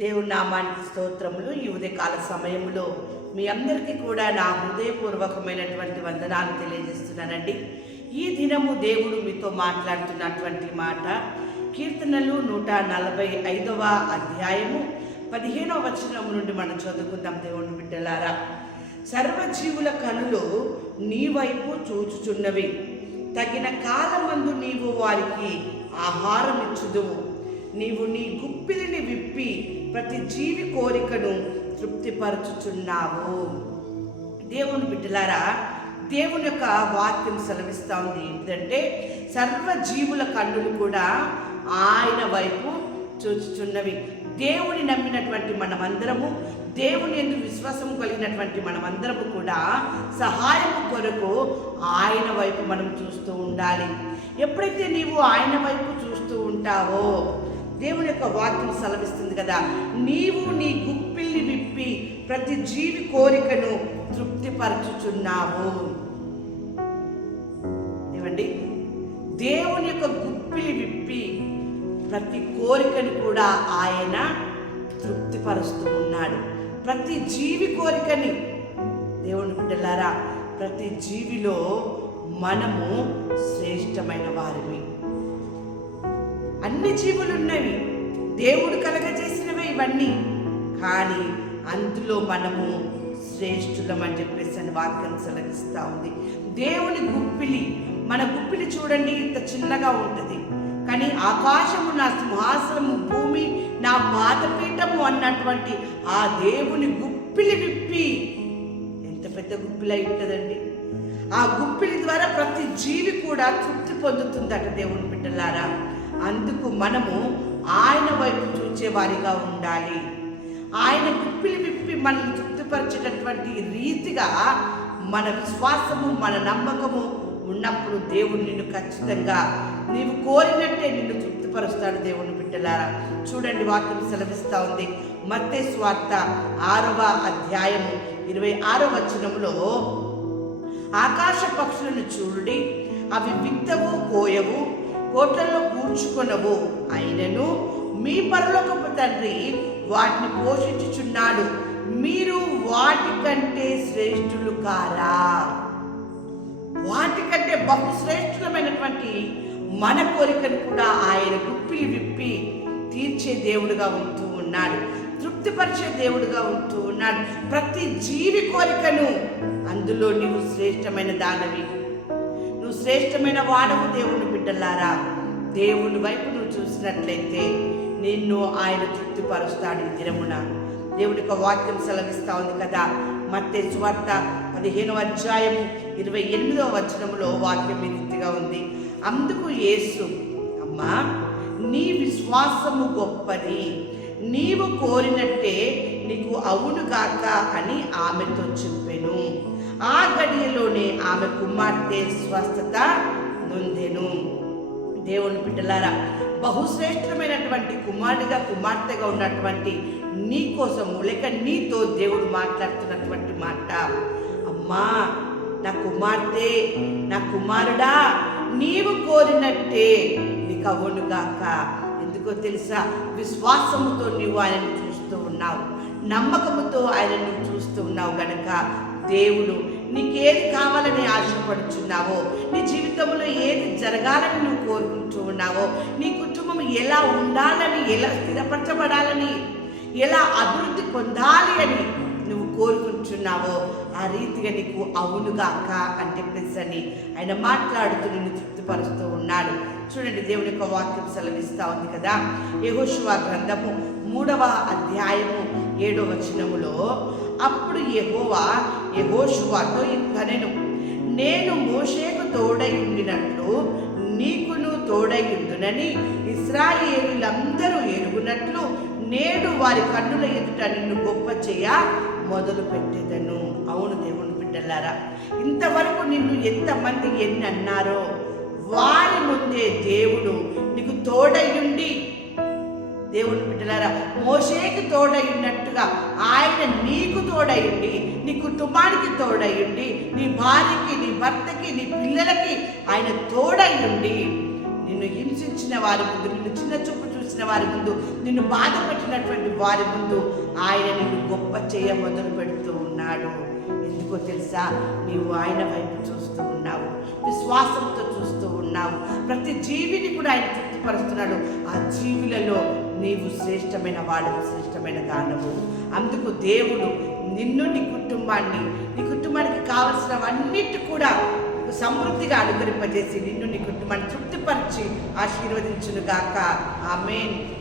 దేవుని నామానికి స్తోత్రములు. ఈ ఉదయకాల సమయంలో మీ అందరికీ కూడా నా హృదయపూర్వకమైనటువంటి వందనాలు తెలియజేస్తున్నానండి. ఈ దినము దేవుడు మీతో మాట్లాడుతున్నటువంటి మాట కీర్తనలు నూట నలభై ఐదవ అధ్యాయము పదిహేనవ వచనం నుండి మనం చదువుకుందాం దేవుని బిడ్డలారా. సర్వజీవుల కనులు నీ వైపు చూచుచున్నవి. తగిన కాలమందు నీవు వారికి ఆహారం ఇచ్చుదువు నీవు నీ గుప్పిలిని విప్పి ప్రతి జీవి కోరికను తృప్తిపరచుచున్నావు. దేవుని బిడ్డలారా దేవుని యొక్క వాక్యం సెలవిస్తూ ఉంది ఏంటంటే సర్వజీవుల కన్నులు కూడా ఆయన వైపు చూచుచున్నవి. దేవుని నమ్మినటువంటి మనమందరము దేవుని ఎందు విశ్వాసం కలిగినటువంటి మనమందరము కూడా సహాయం కొరకు ఆయన వైపు మనం చూస్తూ ఉండాలి. ఎప్పుడైతే నీవు ఆయన వైపు చూస్తూ ఉంటావో దేవుని యొక్క వాక్యం సెలవిస్తుంది కదా. నీవు నీ గుప్పిల్ని విప్పి ప్రతి జీవి కోరికను తృప్తిపరచుచున్నావు. ఏమండి? దేవుని యొక్క గుప్పిలి విప్పి ప్రతి కోరికను కూడా ఆయన తృప్తిపరుస్తూ ఉన్నాడు. ప్రతి జీవి కోరికని దేవుని బిడ్డలారా ప్రతి జీవిలో మనము శ్రేష్టమైన వారిని. అన్ని జీవులున్నవి. దేవుడు కలగజేసినవే ఇవన్నీ. కానీ అందులో మనము శ్రేష్ఠులం అని చెప్పేసి అని వాక్యం సెలవిస్తూ ఉంది. దేవుని గుప్పిలి మన గుప్పిలి చూడండి ఇంత చిన్నగా ఉంటుంది. కానీ ఆకాశము నా సింహాసనము భూమి నా పాదపీఠము అన్నటువంటి ఆ దేవుని గుప్పిలి విప్పి ఎంత పెద్ద గుప్పిలి అయి ఉంటుందండి. ఆ గుప్పిలి ద్వారా ప్రతి జీవి కూడా తృప్తి పొందుతుందట దేవుని బిడ్డలారా. అందుకు మనము ఆయన వైపు చూచేవారిగా ఉండాలి. ఆయన విప్పిలి విప్పి మనల్ని తృప్తిపరిచేటటువంటి రీతిగా మన విశ్వాసము మన నమ్మకము ఉన్నప్పుడు దేవుడు నిన్ను ఖచ్చితంగా నీవు కోరినట్టే నిన్ను తృప్తిపరుస్తాడు దేవుని బిడ్డలారా. చూడండి వాక్యం సెలవిస్తూ ఉంది. మత్తే స్వార్థ ఆరవ అధ్యాయము ఇరవై ఆరవ వచనంలో ఆకాశ పక్షులను చూడుడి అవి విత్తవు కోయవు కోట్లలో కూర్చుకొనవు. అయినను మీ పరలోకపు తండ్రి వాటిని పోషించుచున్నాడు. మీరు వాటికంటే శ్రేష్ఠులు కారా? వాటికంటే బహుశ్రేష్ఠులమైనటువంటి మన కోరికను కూడా ఆయన గుప్పిలి విప్పి తీర్చే దేవుడుగా ఉంటూ ఉన్నాడు. తృప్తిపరిచే దేవుడుగా ఉంటూ ఉన్నాడు. ప్రతి జీవి కోరికను అందులో నీవు శ్రేష్టమైన దానవి. శ్రేష్టమైన వాడవు దేవుని బిడ్డలారా. దేవుని వైపు నువ్వు చూసినట్లయితే నిన్ను ఆయన తృప్తిపరుస్తాడు ఈ దినమున. దేవుడి యొక్క వాక్యం సెలవిస్తా ఉంది కదా. మత్తే సువార్త పదిహేనవ అధ్యాయము ఇరవై ఎనిమిదవ వచనంలో వాక్యం ఈ రీతిగా ఉంది. అందుకు యేసు అమ్మా నీ విశ్వాసము గొప్పది. నీవు కోరినట్టే నీకు అవునుగాక అని ఆమెతో చెప్పాను. ఆ గడియలోనే ఆమె కుమార్తె స్వస్థత నొందెను. దేవుని బిడ్డలారా బహుశ్రేష్టమైనటువంటి కుమారుడిగా కుమార్తెగా ఉన్నటువంటి నీ కోసము లేక నీతో దేవుడు మాట్లాడుతున్నటువంటి మాట. అమ్మా నా కుమార్తె నా కుమారుడా నీవు కోరినట్టే నీకు అవునుగాక ఎందుకో తెలుసా? విశ్వాసముతో నీవు ఆయనను చూస్తూ ఉన్నావు నమ్మకముతో ఆయనను చూస్తూ ఉన్నావు గనక దేవుడు నీకేది కావాలని ఆశపడుచున్నావో నీ జీవితంలో ఏది జరగాలని నువ్వు కోరుకుంటూ ఉన్నావో నీ కుటుంబం ఎలా ఉండాలని ఎలా స్థిరపరచబడాలని ఎలా అభివృద్ధి పొందాలి అని నువ్వు కోరుకుంటున్నావో ఆ రీతిగా నీకు అవునుగాక అని చెప్పేసి అని ఆయన మాట్లాడుతూ నిన్ను తృప్తిపరుస్తూ ఉన్నాడు. చూడండి దేవుని యొక్క వాక్యం సెలవిస్తూ ఉంది కదా. యహోశివ గ్రంథము మూడవ అధ్యాయము ఏడో వచనములో అప్పుడు యహోవా యహోషువాతో కనెను నేను మోషేకు తోడై ఉండినట్లు నీకును తోడై ఉండునని ఇస్రాయేలులందరూ ఎరుగునట్లు నేడు వారి కన్నుల ఎదుట నిన్ను గొప్ప చేయ మొదలు పెట్టేదను అవును దేవుని బిడ్డలారా ఇంతవరకు నిన్ను ఎంతమంది ఎన్ని అన్నారో వారి ముందే దేవుడు నీకు తోడయ్యుండి దేవుని బిడ్డలారా మోషేకి తోడైనట్టుగా ఆయన నీకు తోడయ్యుండి నీ కుటుంబానికి తోడయ్యుండి నీ భార్యకి నీ భర్తకి నీ పిల్లలకి ఆయన తోడయ్యుండి నిన్ను హింసించిన వారి ముందు నిన్ను చిన్న చూపు చూసిన చూసిన వారి ముందు నిన్ను బాధ పెట్టినటువంటి వారి ముందు ఆయన నిన్ను గొప్ప చేయ మొదలు పెడుతూ ఉన్నాడు. ఎందుకో తెలుసా? నీవు ఆయన వైపు చూస్తూ ఉన్నావు. విశ్వాసంతో చూస్తూ ఉన్నావు. ప్రతి జీవిని కూడా ఆయన వ్యక్తపరుస్తున్నాడు ఆ జీవులలో నీవు శ్రేష్టమైన వాడు శ్రేష్టమైన దానవు. అందుకు దేవుడు నిన్ను నీ కుటుంబాన్ని నీ కుటుంబానికి కావలసినవన్నిటి కూడా సమృద్ధిగా అనుగ్రహింపజేసి నిన్ను నీ కుటుంబాన్ని తృప్తిపరిచి ఆశీర్వదించునుగాక. ఆమెన్.